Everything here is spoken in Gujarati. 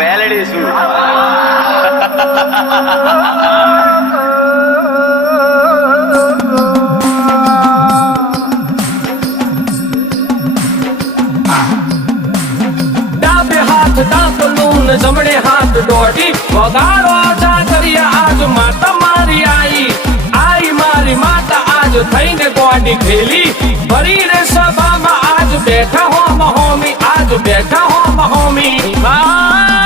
મેલડી શું ડાબે હાથ ડાકલું ને જમણે હાથ દોઢી વગાડો જાગરિયા આજ માતા મારી આઈ મારી માતા આજ થઈને ગોડી ખેલી ભરીને સભામાં આજ બેઠા હો મહોમી આજ બેઠા હો મહોમી બાર